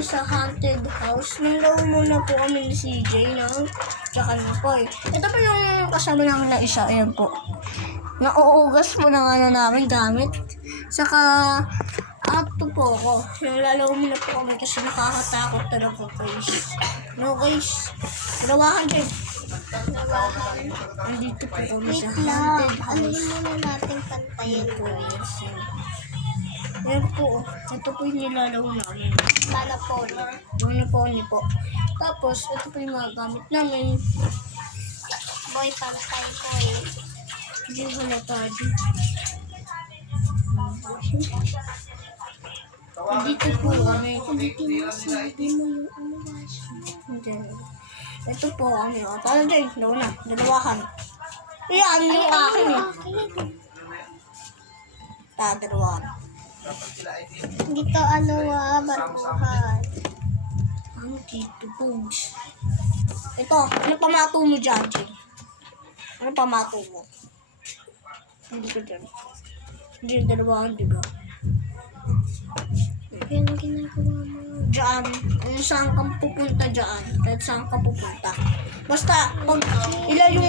kami sa haunted house. Nandun muna po kami ni CJ na tsaka ni Poy. Ito po yung kasama namin na isa. Ayan po. Nauugas po ng ano namin gamit. Saka, ato po ako. Nalalaw muna po kami kasi nakakatakot talaga guys. No guys. Ginawakan din. Andito po kami sa haunted house. Anuhin muna natin pantayin Ayan po. Yes. Ayan po. Ito po yung nilalaw namin. Sana po. Monopony po. Tapos, ito po yung mga gamit namin. Boy, pantay ko eh. Hindi halata dito. Dito po kami. Sabi mo yung umawas. Hindi. Ito po kami. O, tala dyan. Dalawahan. Iyan yung akin eh. Dalawahan. Dito barbuhan. Ano dito, Pogs? Ito, ano pamato mo dyan, Jay? Ano pamato mo? Hindi ko dyan. Hindi yung dalawahan, diba? Yan ang ginagawa mo. Diyan, kung saan ka pupunta dyan, kahit saan ka pupunta. Basta, pag ilan yung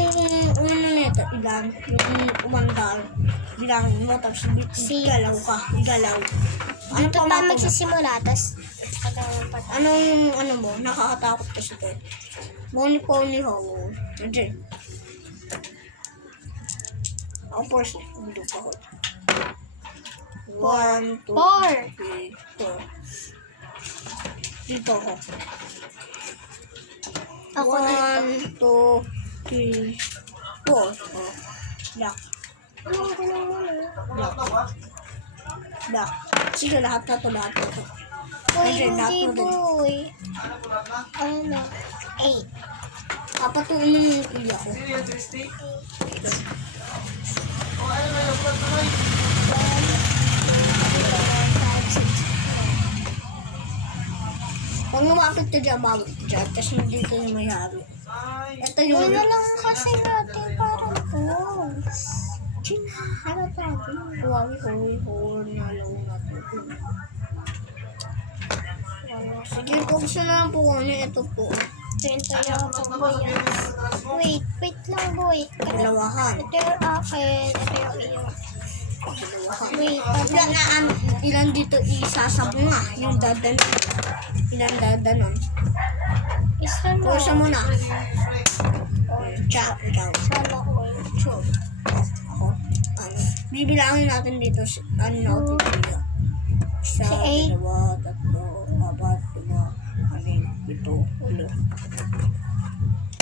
nito, ilan, yung umandal, bilangin mo, tapos igalaw ka, igalaw. Ano Dito pa magsisimula, tapos anong mo, nakakatakot kasi ito. Monopony ho. Diyan. Ako first, hindi pa ako. 1, 2, 3, 4. Dito ako. Ako na ito. 1, 2, 3, 4. Oh. Black. Black. Sige, lahat na to. Uy, Ayun, lahat hindi mo din. boy. Ano? 8. Papatuloy yung kuya ko. Pag lumapit ka dyan, bawit ka dyan. Tapos hindi ka yung may-hari. Ito yung... Uy na lang kasi natin parang boss. Ano tayo? Huwag nalaw natin. Sige, kung gusto na lang po ko niya, ito po. Tayo ako boy. Wait lang boy. Dalawahan. Ito yung akin. Ito yung iyo. Wait, Ilan dito isasabunga? Yung dadanon. Ilan dadanon? isa na. Pusa mo na. Tsa, ikaw. Sana ko. Sure. Ako. Ano? Bibilangin natin dito. Ano na ako pipila? Isa, Si eight. dalawa, tatlo, apat, lima, anim, pito, ulo.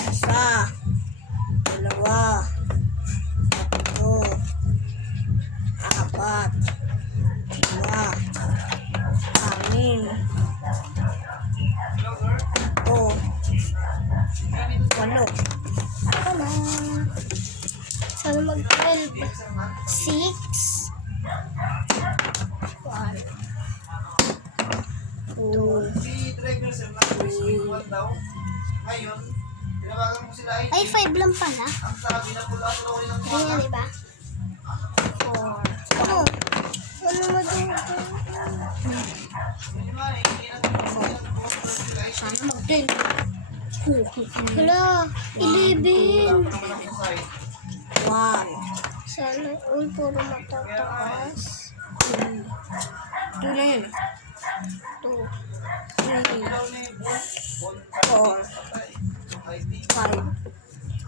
Isa, dalawa, tatlo, apat, lima, anim, pito, walo. Ako na. Sana mag-12. 6. 1. 2, Ay, 5 lang pala. Ganyan, diba? 4. Ano? Ano mo doon? sana mag-10. Hala, 11. 1, Sana, uy, puro matataas. 2 na yun. 2. 3, 4, 5,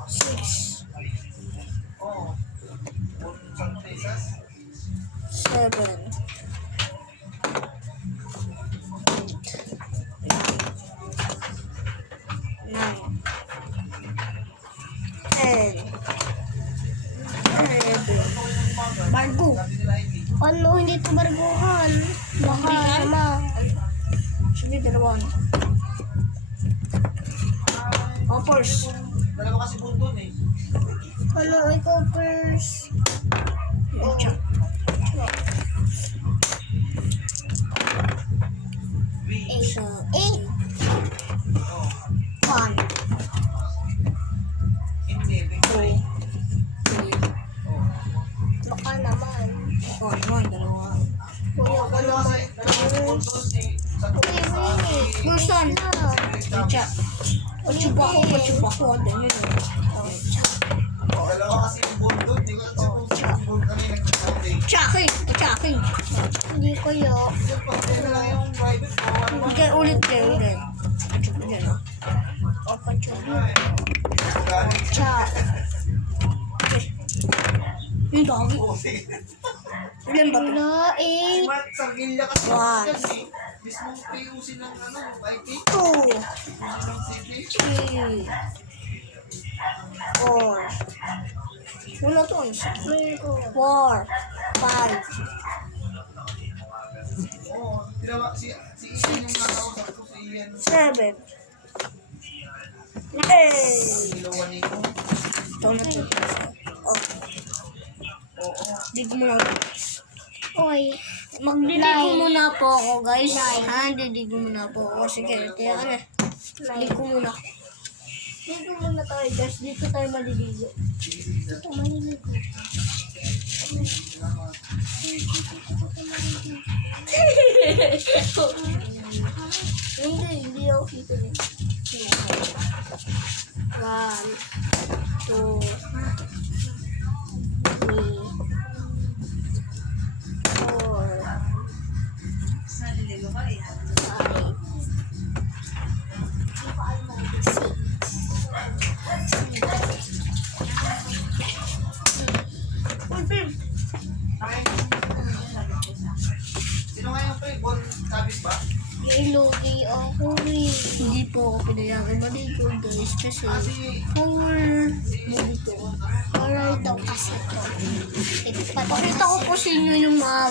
6, 7, 9, 10, 11. Bargo. Ano, hindi ito barbuhan. Baka naman. Sige, dalawa. Hoppers. Dalawa kasi bundon eh. Ano, ikaw first. Oh. 8. 1, Hindi, 2, 3. Baka naman. Oh, naman, dalawa. Uy, ako naman. Dalawa kasi bundon eh. Sa Uy, wait. Bulsan. Cha. Pachubako. Ano yun? Dalawa kasi yung bundon. Di ko sa bundon kami nagsasabi. Chaking. Hindi ko yun. Pagkakita na lang yung private. Okay, ulit. Pachubo yan, oh. O, pachubi. Galing. Cha. Yung doggy. Ilan ba ito? Wala, Si Mark Sargilla kasi One. kasi mismong PUC ng ano, yung IT. 2, Ng city. 3, 4. Wala to. 4, 5, Oo, tinawa si Ian yung nakausap ko, si Ian. 7, 8. Ilawan niyo. Ito na to. Oh, Oo. dig mo lang. Oy. Magdidig muna po ako, guys. Didig muna po ako. Sige, kaya ka na. Dig ko muna. Dito muna tayo, guys. Dito tayo maliligo. Ito, maliligo. Hindi ako kita niya. 1, 2, 3, 4, 5, Sino nga yung pre? Bon Tabis ba? Ilugi ako eh. Hindi po ako pinayagan maligo, guys, kasi Si power dito. Oral daw kasi ito. Pakita ko po sa inyo yung mga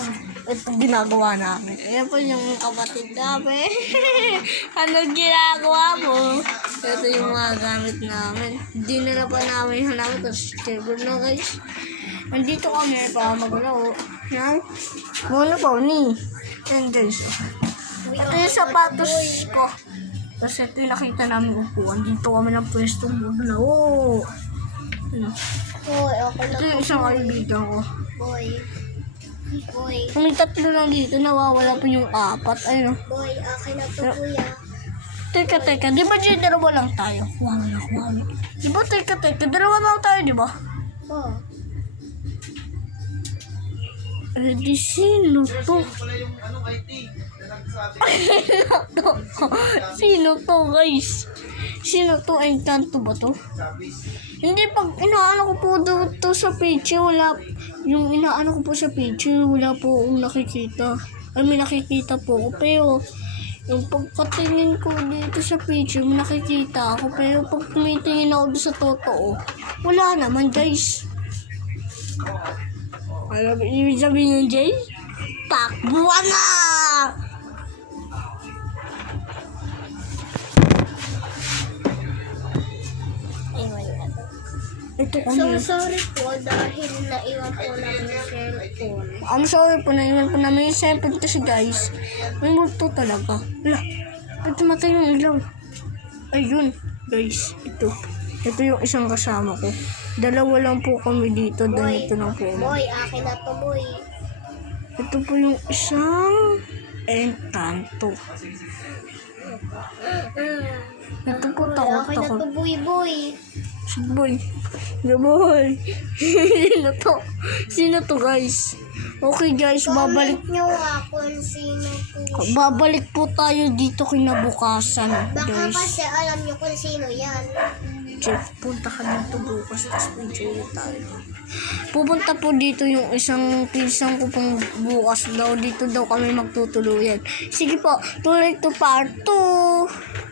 itong ginagawa namin. Ayan po yung kapatid namin. Anong ginagawa mo? Ito yung mga gamit namin. Hindi na pa namin hanapin. Tapos table na, guys. Nandito kami para maglaro. Yan. Muna po ni. Yan, guys. Ito yung sapatos ko. Tapos ito yung nakita namin upuan. Dito kami ng pwestong maglaro. Ano? Boy, okay Ito lang. yung isang kaibigan ko. Boy. Boy. Kung may tatlo lang dito, nawawala po yung 4. Ayun. Boy, akin na to kuya. Teka. Di ba dyan dalawa lang tayo? Wow. Di ba teka. Dalawa lang tayo, di ba? Oh. Eh, di sino to? pala yung anong IT na nagsabi. Sino to, guys? Sino to? Encanto ba to? Sabis. Hindi, pag inaano ko po to sa picture, wala. Yung inaano ko po sa picture, wala po akong nakikita. Ay, may nakikita po ako. Pero, yung pagkatingin ko dito sa picture, may nakikita ako. Pero pag tumitingin ako doon sa totoo, wala naman, guys. Alam mo, ibig sabihin yung Jay? Takbuhan na! Anyway, ito. Ito So, kami. sorry po dahil naiwan po namin yung cellphone. I'm sorry po, naiwan po namin yung cellphone kasi guys, may multo talaga. Wala, ba't matay yung ilaw? Ayun, guys, ito. Ito yung isang kasama ko. Dalawa lang po kami dito, dahil ito lang po. Boy, akin na to, boy. Ito po yung isang Encanto. Ito po Akin na takot-takot. to, boy. Boy. Sino to, guys? Okay, guys, babalik. Comment nyo nga kung sino po. Babalik po tayo dito kinabukasan, Baka guys. kasi alam nyo kung sino yan. Jeff, punta ka dito bukas, tapos picture tayo. Pupunta po dito yung isang pisang ko pang bukas daw. Dito daw kami magtutuluyan. Sige po, tuloy to part 2.